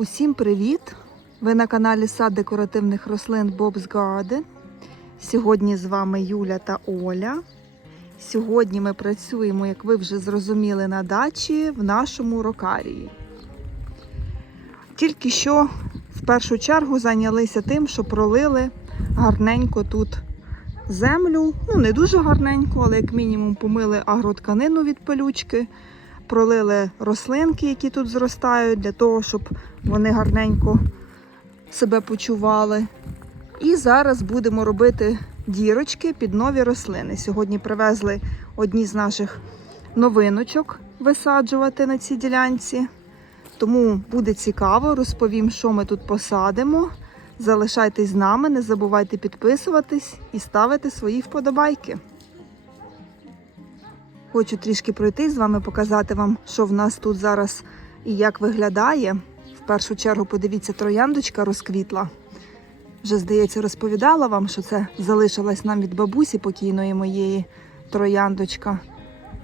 Усім привіт! Ви на каналі Сад декоративних рослин Bob's Garden. Сьогодні з вами Юля та Оля. Сьогодні ми працюємо, як ви вже зрозуміли, на дачі в нашому рокарії. Тільки що в першу чергу зайнялися тим, що пролили гарненько тут землю. Ну, не дуже гарненько, але як мінімум помили агротканину від пилючки пролили рослинки, які тут зростають, для того, щоб вони гарненько себе почували. І зараз будемо робити дірочки під нові рослини. Сьогодні привезли одні з наших новиночок висаджувати на цій ділянці. Тому буде цікаво, розповім, що ми тут посадимо. Залишайтесь з нами, не забувайте підписуватись і ставити свої вподобайки. Хочу трішки пройти з вами, показати вам, що в нас тут зараз і як виглядає. В першу чергу, подивіться, трояндочка розквітла. Вже, здається, розповідала вам, що це залишилась нам від бабусі покійної моєї трояндочка.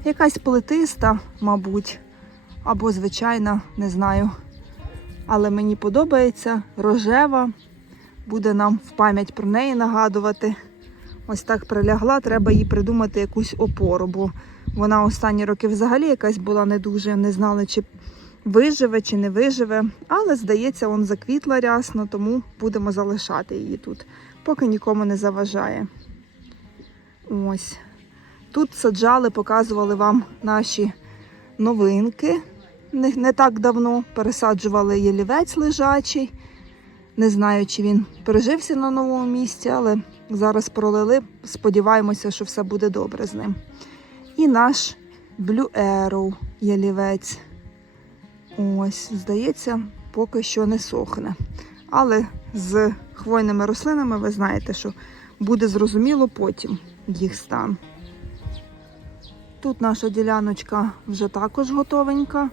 Якась плетиста, мабуть, або звичайна, не знаю. Але мені подобається рожева, буде нам в пам'ять про неї нагадувати. Ось так прилягла, треба їй придумати якусь опору, бо вона останні роки взагалі якась була не дуже, не знали, чи виживе, чи не виживе. Але, здається, он заквітла рясно, тому будемо залишати її тут, поки нікому не заважає. Ось. Тут саджали, показували вам наші новинки. Не, не так давно пересаджували ялівець лежачий. Не знаю, чи він пережився на новому місці, але зараз пролили. Сподіваємося, що все буде добре з ним. І наш Blue Arrow ялівець. Ось, здається, поки що не сохне. Але з хвойними рослинами ви знаєте, що буде зрозуміло потім їх стан. Тут наша діляночка вже також готовенька.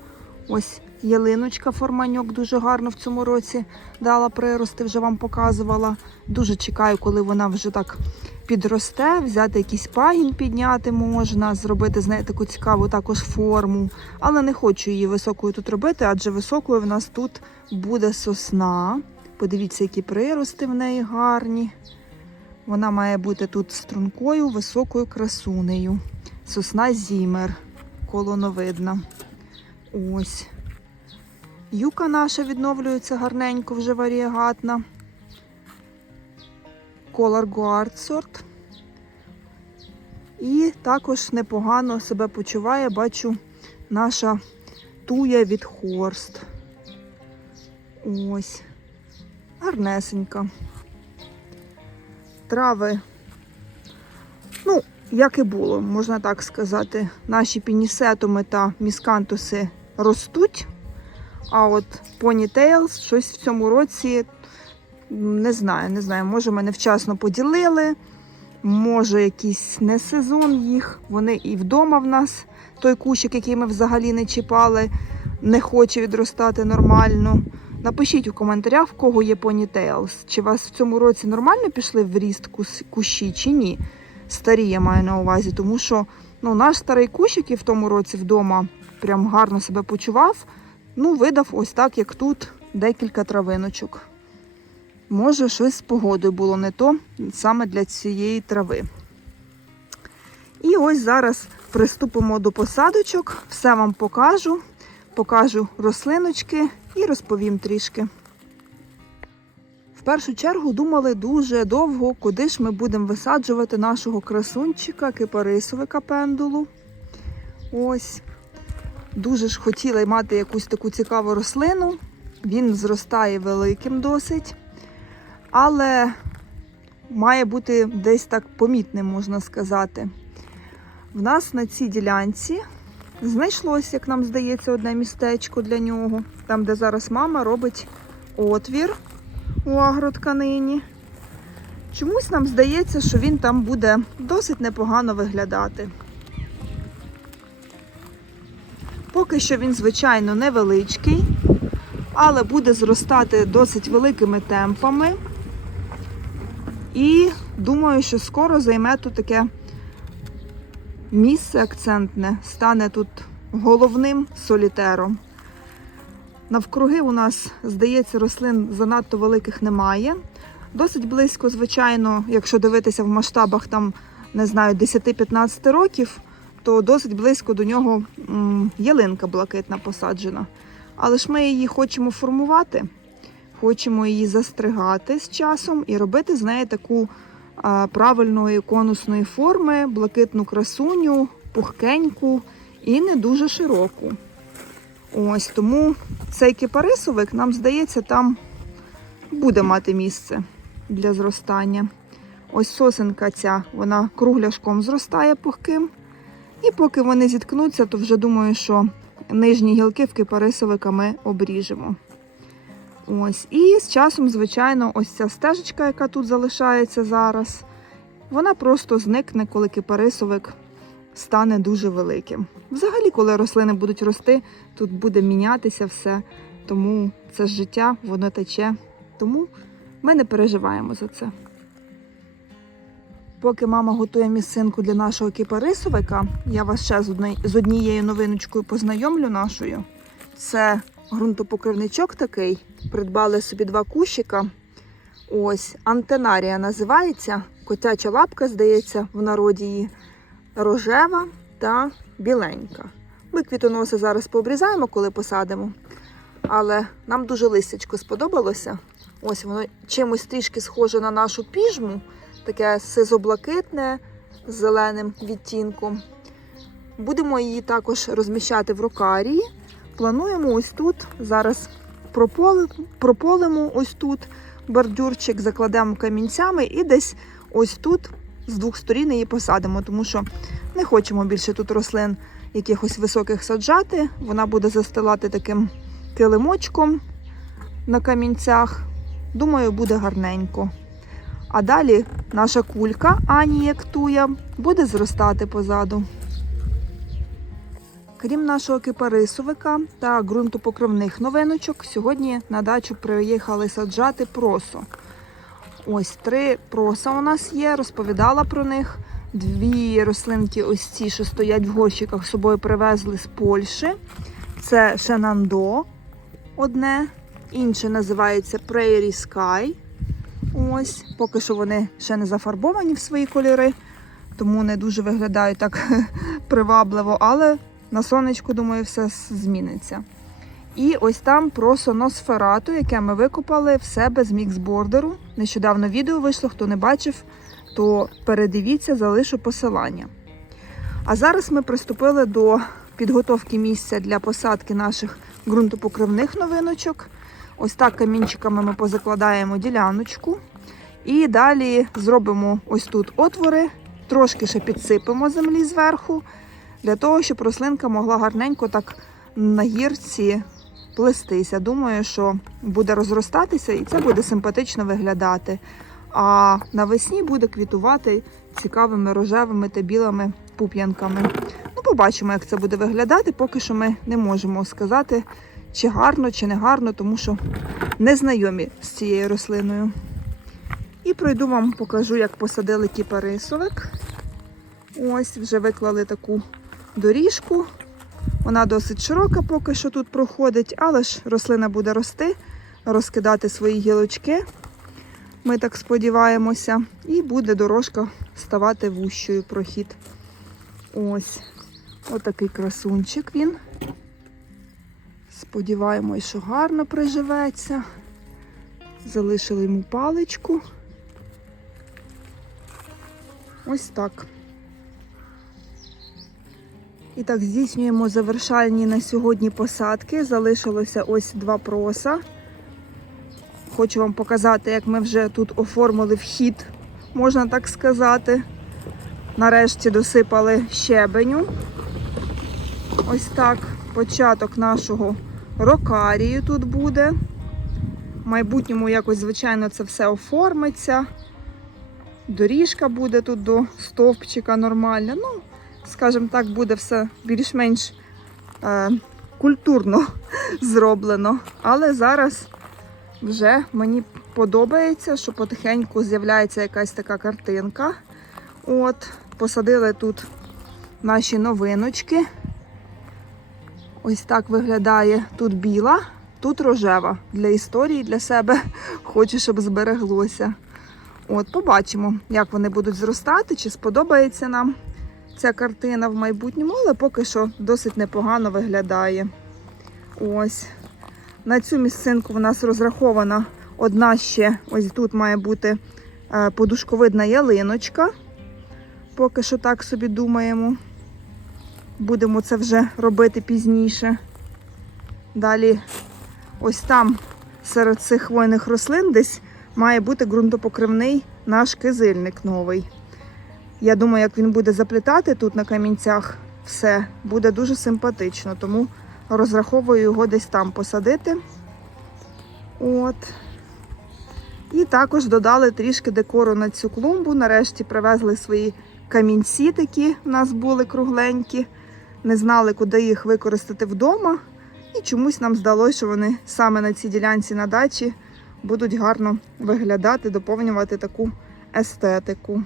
Ось ялиночка форманьок дуже гарно в цьому році дала прирости, вже вам показувала. Дуже чекаю, коли вона вже так підросте, взяти якийсь пагін підняти можна, зробити з неї таку цікаву також форму. Але не хочу її високою тут робити, адже високою в нас тут буде сосна. Подивіться, які прирости в неї гарні. Вона має бути тут стрункою, високою красунею. Сосна зімер, колоновидна. Ось. Юка наша відновлюється гарненько, вже варієгатна. Color Guard сорт. І також непогано себе почуває, бачу, наша туя від Хорст. Ось. Гарнесенька. Трави, ну, як і було, можна так сказати. Наші пінісетуми та міскантуси ростуть. А от Ponytails щось в цьому році не знаю, не знаю, може мене вчасно поділили, може якийсь не сезон їх. Вони і вдома в нас той кущик, який ми взагалі не чіпали, не хоче відростати нормально. Напишіть у коментарях, в кого є Ponytails. Чи вас в цьому році нормально пішли в ріст кущі, чи ні? Старі я маю на увазі, тому що ну, наш старий кущ, який в тому році вдома прям гарно себе почував, ну, видав ось так, як тут, декілька травиночок. Може, щось з погодою було не то саме для цієї трави. І ось зараз приступимо до посадочок, все вам покажу, покажу рослиночки і розповім трішки. В першу чергу думали дуже довго, куди ж ми будемо висаджувати нашого красунчика, кипарисовика пендулу. Ось. Дуже ж хотіла мати якусь таку цікаву рослину. Він зростає великим досить, але має бути десь так помітним, можна сказати. В нас на цій ділянці знайшлося, як нам здається, одне містечко для нього, там, де зараз мама робить отвір у агротканині. Чомусь нам здається, що він там буде досить непогано виглядати. Поки що він, звичайно, невеличкий, але буде зростати досить великими темпами. І думаю, що скоро займе тут таке місце акцентне, стане тут головним солітером. Навкруги у нас, здається, рослин занадто великих немає. Досить близько, звичайно, якщо дивитися в масштабах там, не знаю, 10-15 років, то досить близько до нього ялинка блакитна посаджена. Але ж ми її хочемо формувати, хочемо її застригати з часом і робити з неї таку правильної конусної форми, блакитну красуню, пухкеньку і не дуже широку. Ось тому цей кипарисовик, нам здається, там буде мати місце для зростання. Ось сосенка ця, вона кругляшком зростає пухким. І поки вони зіткнуться, то вже думаю, що нижні гілки в кипарисовика ми обріжемо. Ось. І з часом, звичайно, ось ця стежечка, яка тут залишається зараз, вона просто зникне, коли кипарисовик стане дуже великим. Взагалі, коли рослини будуть рости, тут буде мінятися все. Тому це ж життя, воно тече. Тому ми не переживаємо за це. Поки мама готує місцинку для нашого кипарисовика, я вас ще з однією новиночкою познайомлю нашою. Це ґрунтопокривничок такий. Придбали собі два кущика. Ось, антенарія називається. Котяча лапка, здається, в народі її рожева та біленька. Ми квітоноси зараз пообрізаємо, коли посадимо. Але нам дуже листячко сподобалося. Ось воно чимось трішки схоже на нашу піжму, таке сизоблакитне з зеленим відтінком. Будемо її також розміщати в рокарії. Плануємо ось тут. Зараз прополимо ось тут бордюрчик, закладемо камінцями і десь ось тут з двох сторін її посадимо, тому що не хочемо більше тут рослин якихось високих саджати. Вона буде застилати таким килимочком на камінцях. Думаю, буде гарненько. А далі наша кулька, ані як туя, буде зростати позаду. Крім нашого кипарисовика та ґрунтопокривних новиночок, сьогодні на дачу приїхали саджати просо. Ось три проса у нас є, розповідала про них. Дві рослинки, ось ці, що стоять в горщиках, собою привезли з Польщі. Це Шенандо одне, інше називається Prairie Sky. Ось, поки що вони ще не зафарбовані в свої кольори, тому не дуже виглядають так привабливо, але на сонечку, думаю, все зміниться. І ось там просо носферату, яке ми викопали в себе з міксбордеру. Нещодавно відео вийшло, хто не бачив, то передивіться, залишу посилання. А зараз ми приступили до підготовки місця для посадки наших ґрунтопокривних новиночок. Ось так камінчиками ми позакладаємо діляночку. І далі зробимо ось тут отвори, трошки ще підсипемо землі зверху, для того, щоб рослинка могла гарненько так на гірці плестися. Думаю, що буде розростатися і це буде симпатично виглядати. А навесні буде квітувати цікавими рожевими та білими пуп'янками. Ну, побачимо, як це буде виглядати. Поки що ми не можемо сказати, чи гарно, чи не гарно, тому що не знайомі з цією рослиною. І пройду вам покажу, як посадили кіпарисовик. Ось вже виклали таку доріжку. Вона досить широка, поки що тут проходить, але ж рослина буде рости, розкидати свої гілочки. Ми так сподіваємося, і буде дорожка ставати вущою прохід. Ось, отакий красунчик він. Сподіваємось, що гарно приживеться. Залишили йому паличку. Ось так. І так, здійснюємо завершальні на сьогодні посадки. Залишилося ось два проса. Хочу вам показати, як ми вже тут оформили вхід, можна так сказати. Нарешті досипали щебеню. Ось так початок нашого рокарію тут буде. В майбутньому якось, звичайно, це все оформиться. Доріжка буде тут до стовпчика нормальна. Ну, скажімо так, буде все більш-менш е, культурно зроблено. Але зараз вже мені подобається, що потихеньку з'являється якась така картинка. От, посадили тут наші новиночки. Ось так виглядає тут біла Тут рожева для історії, для себе. Хочу, щоб збереглося. От, побачимо, як вони будуть зростати, чи сподобається нам ця картина в майбутньому, але поки що досить непогано виглядає. Ось. На цю місцинку в нас розрахована одна ще, ось тут має бути е, подушковидна ялиночка. Поки що так собі думаємо. Будемо це вже робити пізніше. Далі, ось там, серед цих хвойних рослин, десь має бути ґрунтопокривний наш кизильник новий. Я думаю, як він буде заплітати тут на камінцях все, буде дуже симпатично, тому розраховую його десь там посадити. От. І також додали трішки декору на цю клумбу. Нарешті привезли свої камінці, такі в нас були кругленькі. Не знали, куди їх використати вдома. І чомусь нам здалося, що вони саме на цій ділянці на дачі будуть гарно виглядати, доповнювати таку естетику.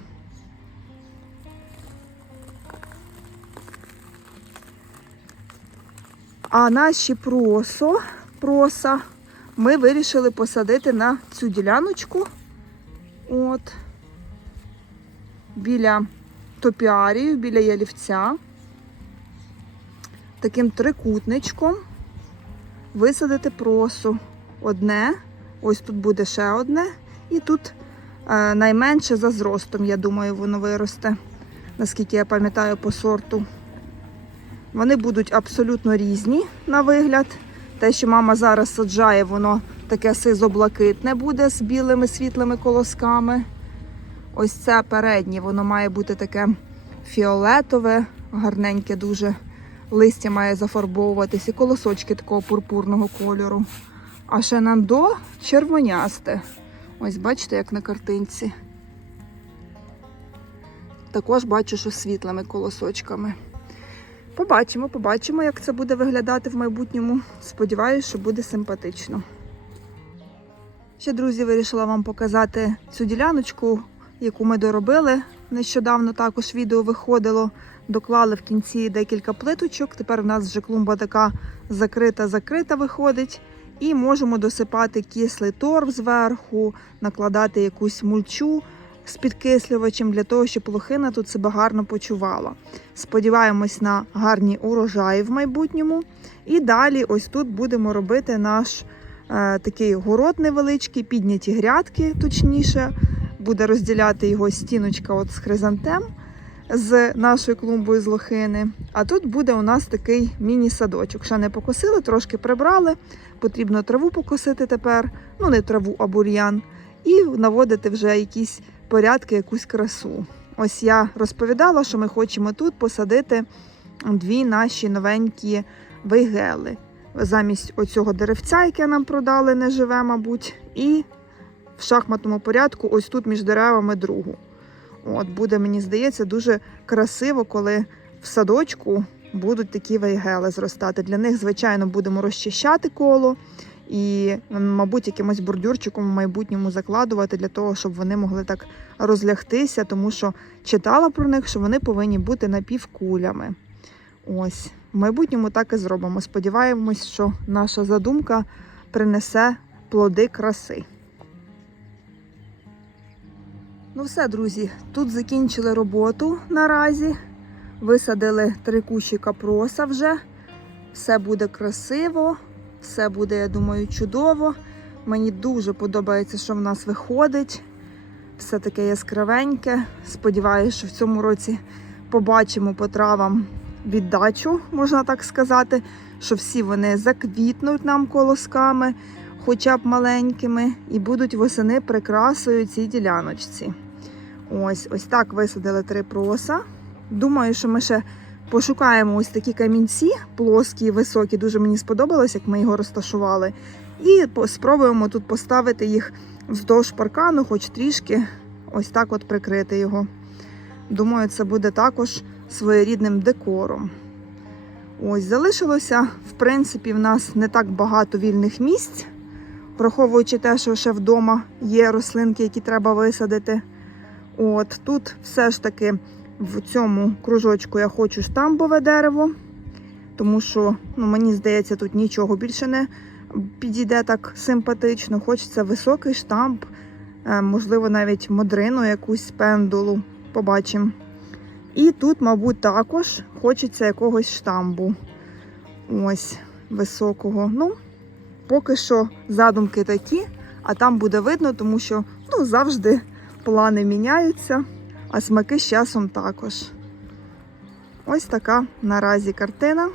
А наші просо, проса ми вирішили посадити на цю діляночку. От. Біля топіарію, біля ялівця. Таким трикутничком висадити просу. Одне, ось тут буде ще одне, і тут е, найменше за зростом, я думаю, воно виросте, наскільки я пам'ятаю по сорту. Вони будуть абсолютно різні на вигляд. Те, що мама зараз саджає, воно таке сизо-блакитне буде з білими світлими колосками. Ось це переднє, воно має бути таке фіолетове, гарненьке дуже. Листя має зафарбовуватись і колосочки такого пурпурного кольору. А ще червонясте. Ось бачите, як на картинці. Також бачу, що світлими колосочками. Побачимо, побачимо, як це буде виглядати в майбутньому. Сподіваюсь, що буде симпатично. Ще, друзі, вирішила вам показати цю діляночку, яку ми доробили. Нещодавно також відео виходило. Доклали в кінці декілька плиточок. Тепер в нас вже клумба така закрита-закрита виходить. І можемо досипати кислий торф зверху, накладати якусь мульчу з підкислювачем для того, щоб лохина тут себе гарно почувала. Сподіваємось на гарні урожаї в майбутньому. І далі, ось тут будемо робити наш е, такий город невеличкий, підняті грядки, точніше. Буде розділяти його стіночка от з хризантем з нашою клумбою з лохини. А тут буде у нас такий міні-садочок. Ще не покосили, трошки прибрали. Потрібно траву покосити тепер, ну не траву, а бур'ян, і наводити вже якісь порядки, якусь красу. Ось я розповідала, що ми хочемо тут посадити дві наші новенькі вейгели. Замість оцього деревця, яке нам продали, не живе, мабуть, і в шахматному порядку, ось тут між деревами другу. От, буде, мені здається, дуже красиво, коли в садочку будуть такі вейгели зростати. Для них, звичайно, будемо розчищати коло і, мабуть, якимось бордюрчиком в майбутньому закладувати для того, щоб вони могли так розлягтися, тому що читала про них, що вони повинні бути напівкулями. Ось, в майбутньому так і зробимо. Сподіваємось, що наша задумка принесе плоди краси. Ну все, друзі, тут закінчили роботу наразі. Висадили три кущі капроса вже. Все буде красиво, все буде, я думаю, чудово. Мені дуже подобається, що в нас виходить. Все таке яскравеньке. Сподіваюся, що в цьому році побачимо по травам віддачу, можна так сказати, що всі вони заквітнуть нам колосками, хоча б маленькими, і будуть восени прикрасою цій діляночці. Ось ось так висадили три проса. Думаю, що ми ще пошукаємо ось такі камінці, плоскі високі. Дуже мені сподобалось, як ми його розташували. І спробуємо тут поставити їх вздовж паркану, хоч трішки, ось так от прикрити його. Думаю, це буде також своєрідним декором. Ось, залишилося, в принципі, в нас не так багато вільних місць, враховуючи те, що ще вдома є рослинки, які треба висадити. От Тут все ж таки в цьому кружочку я хочу штамбове дерево, тому що, ну, мені здається, тут нічого більше не підійде так симпатично. Хочеться високий штамп, е, можливо, навіть модрину якусь пендулу. Побачимо. І тут, мабуть, також хочеться якогось штамбу. Ось, високого. Ну, поки що задумки такі, а там буде видно, тому що ну, завжди плани міняються, а смаки з часом також. Ось така наразі картина.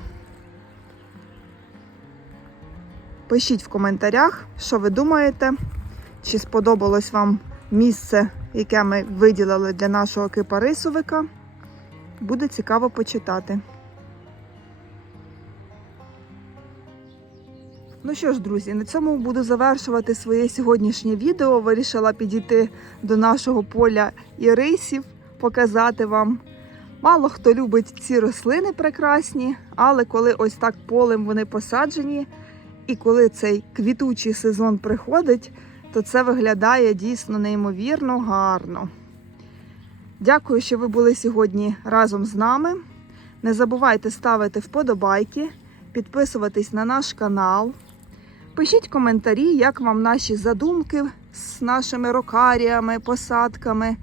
Пишіть в коментарях, що ви думаєте, чи сподобалось вам місце, яке ми виділили для нашого кипарисовика. Буде цікаво почитати. Ну що ж, друзі, на цьому буду завершувати своє сьогоднішнє відео. Вирішила підійти до нашого поля і рисів, показати вам. Мало хто любить ці рослини прекрасні, але коли ось так полем вони посаджені, і коли цей квітучий сезон приходить, то це виглядає дійсно неймовірно гарно. Дякую, що ви були сьогодні разом з нами. Не забувайте ставити вподобайки, підписуватись на наш канал. Пишіть коментарі, як вам наші задумки з нашими рокаріями, посадками.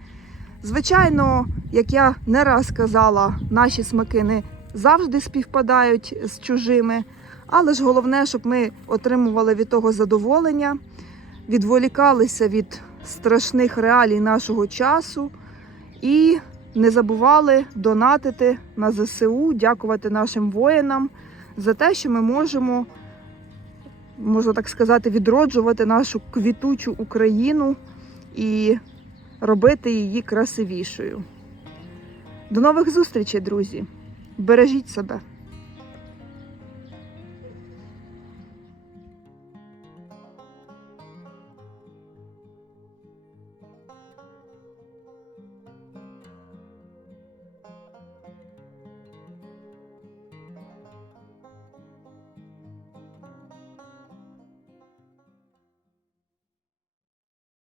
Звичайно, як я не раз казала, наші смаки не завжди співпадають з чужими, але ж головне, щоб ми отримували від того задоволення, відволікалися від страшних реалій нашого часу і не забували донатити на ЗСУ, дякувати нашим воїнам за те, що ми можемо, можна так сказати, відроджувати нашу квітучу Україну і робити її красивішою. До нових зустрічей, друзі! Бережіть себе!